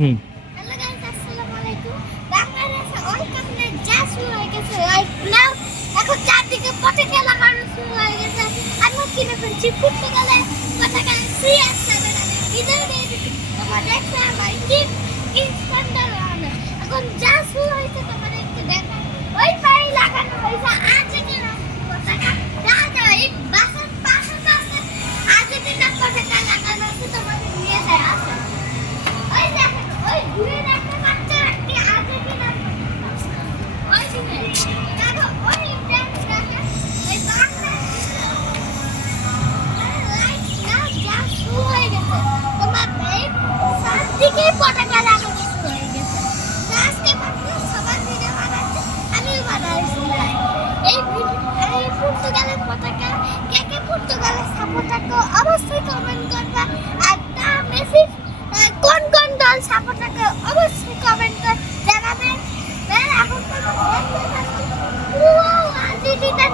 হুম। Hello guys, আসসালামু আলাইকুম। বাংলাদেশে ওয়ার্ল্ড কাপ ম্যাচ যা শুরু হয়ে গেছে রাইট নাও। এখন চারদিকে পতাকা লাগানো শুরু হয়ে গেছে। আমি কিনে ফেলছি পর্তুগালের পতাকা CR7 আমি কিনে নিয়েছি। তোমরা দেখছো আমার কি স্ট্যান্ডার্ড রানে। এখন যা শুরু হয়েছে তোমরা একটু দেখো। ওই পায়ে লাগানো হয়েছে আর্জেন্টিনার পতাকা। দাদা এই বাসার পাশে আর্জেন্টিনার পতাকা লাগানো আছে, তোমাদের নিয়ে যায় আসো। ওই দেখেন, ওই ঘুরে দেখতে পাচ্ছ একটি আর্জেন্টিনার ওই দিকে দেখো, ওই দেখেন ওই বাংলাদেশ লাইট না যা শুরু হয়ে গেছে। তোমার এই চারদিকে পতাকা লাগানো শুরু হয়ে গেছে। তো আজকে ভাবছি সবার ভিডিও বানাচ্ছে, আমিও বানাইছি। এই পর্তুগালের পতাকা কে কে পর্তুগালের সাপোর্টার তো অবশ্যই কমেন্ট করবা। আর তা মেসি কোন কোন দল সাপোর্টার করে অবশ্যই কমেন্ট করে জানাবেন। এখন তো দেখতে পাচ্ছি পুরো আর্জেন্টিনা